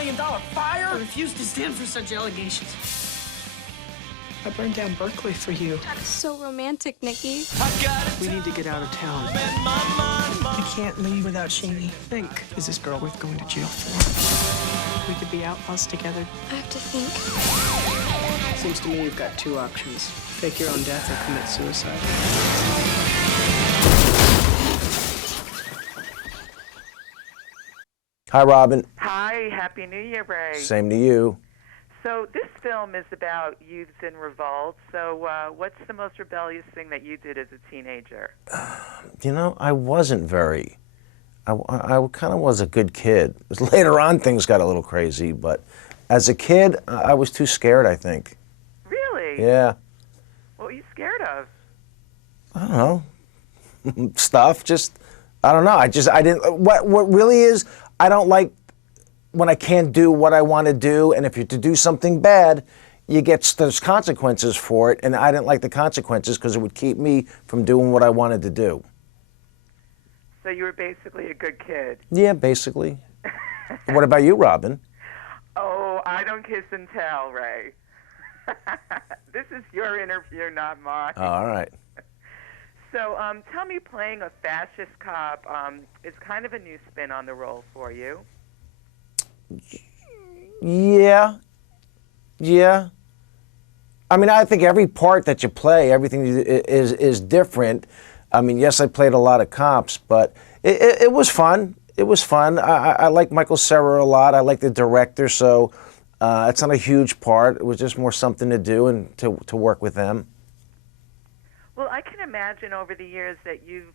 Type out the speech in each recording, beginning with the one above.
million fire? I refuse to stand for such allegations. I burned down Berkeley for you. That is so romantic, Nikki. We need to get out of town. I can't leave without Shaney. Think, is this girl worth going to jail for? We could be outlaws together. I have to think. Seems to me you've got two options. Fake your own death or commit suicide. Hi, Robin. Hi, Happy New Year, Ray. Same to you. So this film is about youths in revolt. So what's the most rebellious thing that you did as a teenager? You know, I wasn't very. I kind of was a good kid. Later on, things got a little crazy, but as a kid, I was too scared, I think. Really? Yeah. What were you scared of? I don't know. Stuff, just, I don't know. I didn't, what really is, I don't like when I can't do what I want to do, and if you're to do something bad, there's consequences for it, and I didn't like the consequences because it would keep me from doing what I wanted to do. So you were basically a good kid. Yeah, basically. What about you, Robin? Oh, I don't kiss and tell, Ray. This is your interview, not mine. Oh, all right. So tell me, playing a fascist cop is kind of a new spin on the role for you. Yeah. I mean, I think every part that you play, everything is different. I mean, yes, I played a lot of cops, but it was fun. It was fun. I like Michael Cera a lot. I like the director, so it's not a huge part. It was just more something to do and to work with them. Well, I can imagine over the years that you've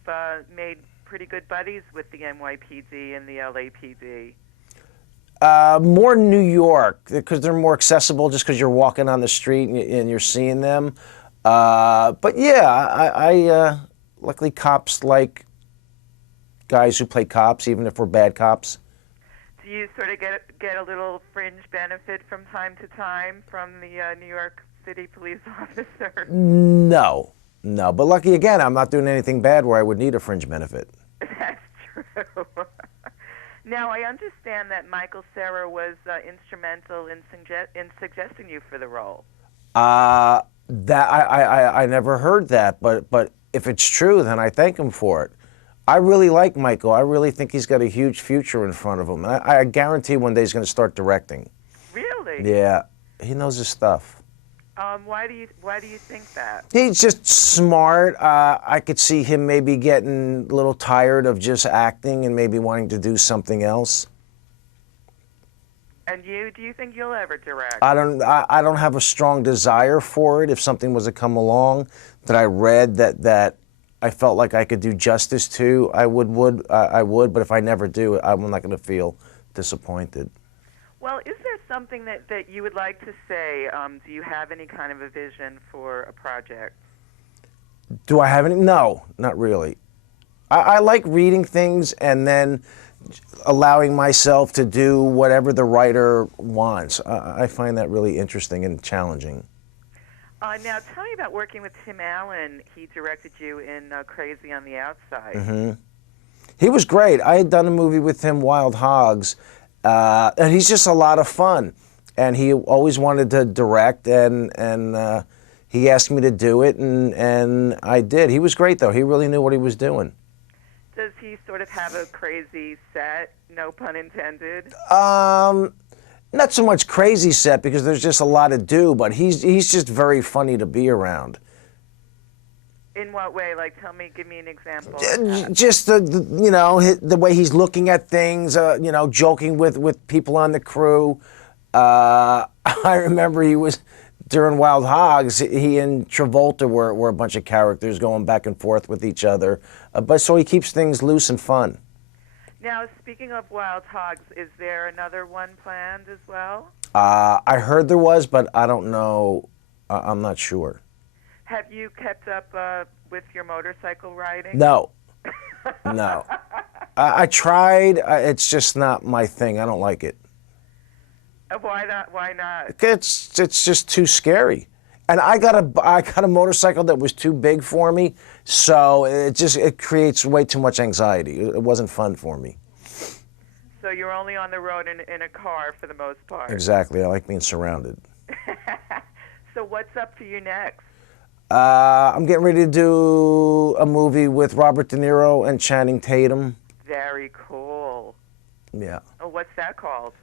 made pretty good buddies with the NYPD and the LAPD. More New York, because they're more accessible just because you're walking on the street and you're seeing them. But yeah, I luckily cops like guys who play cops, even if we're bad cops. Do you sort of get a little fringe benefit from time to time from the New York City police officer? No. But lucky again, I'm not doing anything bad where I would need a fringe benefit. That's true. Now, I understand that Michael Cera was instrumental in suggesting you for the role. That I never heard that, but if it's true, then I thank him for it. I really like Michael. I really think he's got a huge future in front of him. I guarantee one day he's going to start directing. Really? Yeah, he knows his stuff. Why do you think that? He's just smart. I could see him maybe getting a little tired of just acting and maybe wanting to do something else. And do you think you'll ever direct? I don't have a strong desire for it. If something was to come along that I read that I felt like I could do justice to, I would. But if I never do, I'm not going to feel disappointed. Well, is there something that you would like to say? Do you have any kind of a vision for a project? Do I have any? No, not really. I like reading things and then allowing myself to do whatever the writer wants. I find that really interesting and challenging. Now, tell me about working with Tim Allen. He directed you in Crazy on the Outside. Mm-hmm. He was great. I had done a movie with him, Wild Hogs, and he's just a lot of fun. And he always wanted to direct, and he asked me to do it, and I did. He was great, though. He really knew what he was doing. Does he sort of have a crazy set, no pun intended? Not so much crazy set, because there's just a lot to do, but he's just very funny to be around. In what way? Like, give me an example. Just the way he's looking at things, joking with people on the crew. I remember he was, during Wild Hogs, he and Travolta were a bunch of characters going back and forth with each other. But so he keeps things loose and fun. Now, speaking of Wild Hogs, is there another one planned as well? I heard there was, but I don't know. I'm not sure. Have you kept up with your motorcycle riding? No. No. I tried. It's just not my thing. I don't like it. Why not? Why not? It's just too scary. And I got a motorcycle that was too big for me, so it creates way too much anxiety. It wasn't fun for me. So you're only on the road in a car for the most part. Exactly. I like being surrounded. So what's up for you next? I'm getting ready to do a movie with Robert De Niro and Channing Tatum. Very cool. Yeah. Oh, what's that called?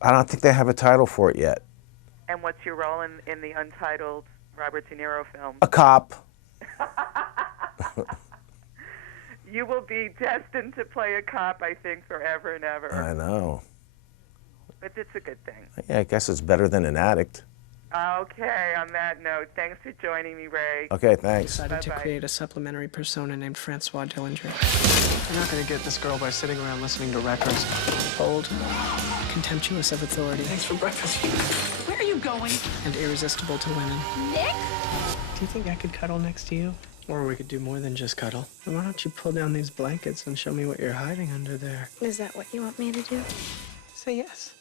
I don't think they have a title for it yet. And what's your role in the untitled Robert De Niro film? A cop. You will be destined to play a cop, I think, forever and ever. I know. But it's a good thing. Yeah, I guess it's better than an addict. Okay, on that note, thanks for joining me, Ray. Okay, thanks. Decided to Bye-bye. create a supplementary persona named Francois Dillinger. You're not gonna get this girl by sitting around listening to records. Cold, contemptuous of authority, Thanks for breakfast. Where are you going? and irresistible to women. Nick? Do you think I could cuddle next to you? Or we could do more than just cuddle. And why don't you pull down these blankets and show me what you're hiding under there? Is that what you want me to do? Say yes.